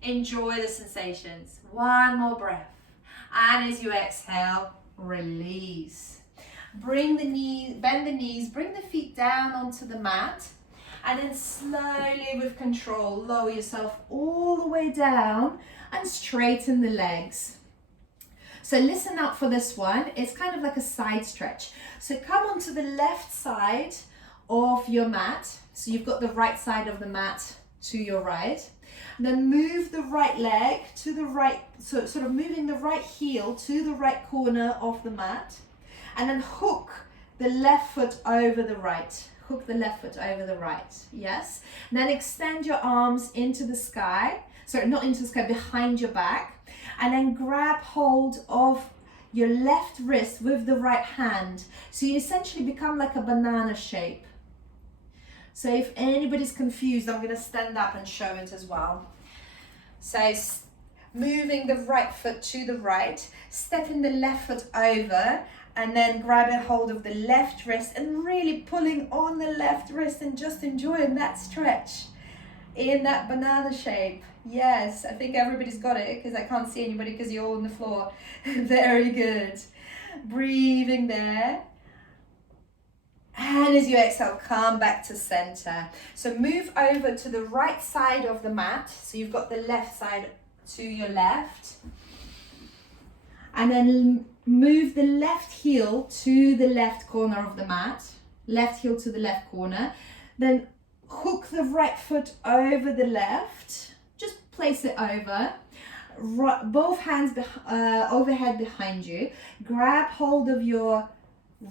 Enjoy the sensations. One more breath. And as you exhale, release. Bring the knees, bend the knees, bring the feet down onto the mat. And then slowly with control, lower yourself all the way down and straighten the legs. So listen up for this one. It's kind of like a side stretch. So come onto the left side of your mat. So you've got the right side of the mat to your right. And then move the right leg to the right, so sort of moving the right heel to the right corner of the mat. And then hook the left foot over the right. Hook the left foot over the right, yes. And then extend your arms into the sky. Sorry, not into the sky, behind your back. And then grab hold of your left wrist with the right hand. So you essentially become like a banana shape. So if anybody's confused, I'm going to stand up and show it as well. So moving the right foot to the right, stepping the left foot over, and then grabbing hold of the left wrist and really pulling on the left wrist and just enjoying that stretch in that banana shape. Yes, I think everybody's got it because I can't see anybody because you're all on the floor. Very good. Breathing there. And as you exhale, come back to center. So move over to the right side of the mat. So you've got the left side to your left. And then move the left heel to the left corner of the mat. Left heel to the left corner. Then hook the right foot over the left. Just place it over. Both hands overhead behind you. Grab hold of your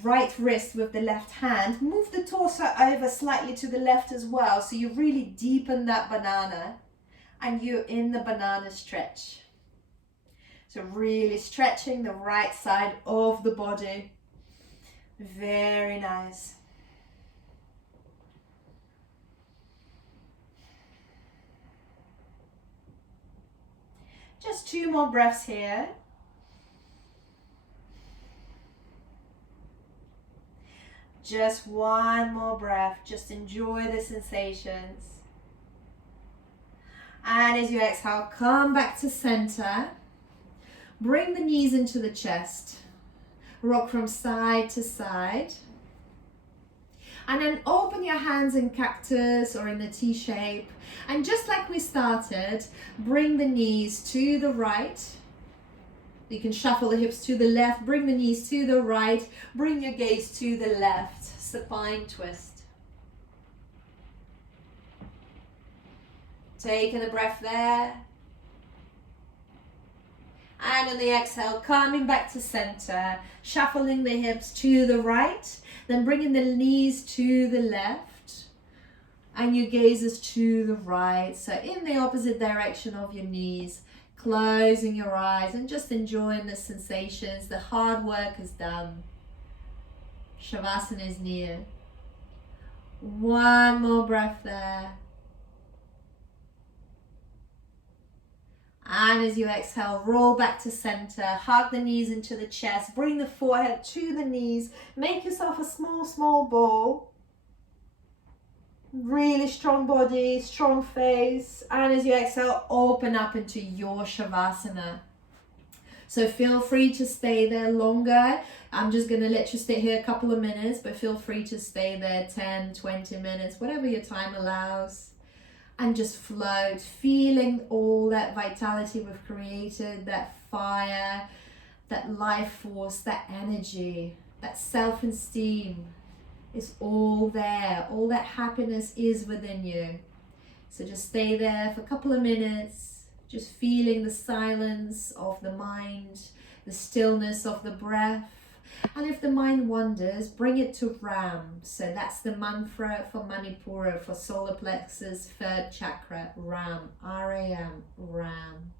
right wrist with the left hand. Move the torso over slightly to the left as well. So you really deepen that banana. And you're in the banana stretch. So really stretching the right side of the body. Very nice. Just 2 more breaths here. Just 1 more breath. Just enjoy the sensations. And as you exhale, come back to center. Bring the knees into the chest. Rock from side to side. And then open your hands in cactus or in the T shape. And just like we started, bring the knees to the right. You can shuffle the hips to the left, bring the knees to the right, bring your gaze to the left. Supine twist. Taking a breath there. And on the exhale, coming back to center, shuffling the hips to the right, then bringing the knees to the left, and your gaze is to the right. So in the opposite direction of your knees, closing your eyes and just enjoying the sensations. The hard work is done. Shavasana is near. 1 more breath there. And as you exhale, roll back to center, hug the knees into the chest, bring the forehead to the knees, make yourself a small ball. Really strong body, strong face. And as you exhale, open up into your Shavasana. So feel free to stay there longer. I'm just going to let you stay here a couple of minutes, but feel free to stay there 10, 20 minutes, whatever your time allows. And just float, feeling all that vitality we've created, that fire, that life force, that energy, that self-esteem is all there. All that happiness is within you. So just stay there for a couple of minutes, just feeling the silence of the mind, the stillness of the breath. And if the mind wanders, bring it to Ram. So that's the mantra for Manipura, for solar plexus, 3rd chakra, Ram, R-A-M, Ram.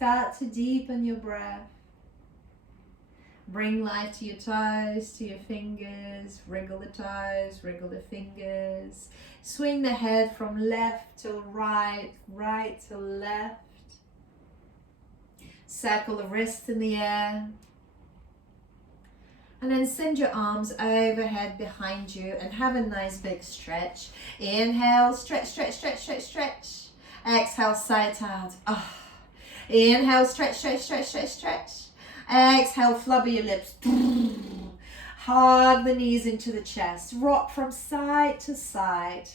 Start to deepen your breath. Bring life to your toes, to your fingers. Wriggle the toes, wriggle the fingers. Swing the head from left to right, right to left. Circle the wrists in the air. And then send your arms overhead behind you and have a nice big stretch. Inhale, stretch, stretch, stretch, stretch, stretch. Exhale, sigh it out. Oh. Inhale, stretch, stretch, stretch, stretch, stretch. Exhale, flubber your lips. Hug the knees into the chest. Rock from side to side.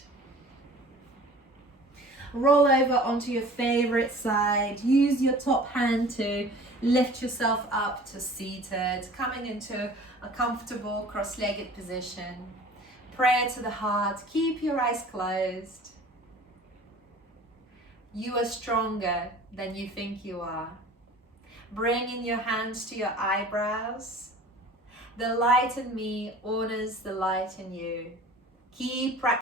Roll over onto your favorite side. Use your top hand to lift yourself up to seated, coming into a comfortable cross-legged position. Prayer to the heart. Keep your eyes closed. You are stronger than you think you are. Bringing your hands to your eyebrows. The light in me honors the light in you. Keep practicing.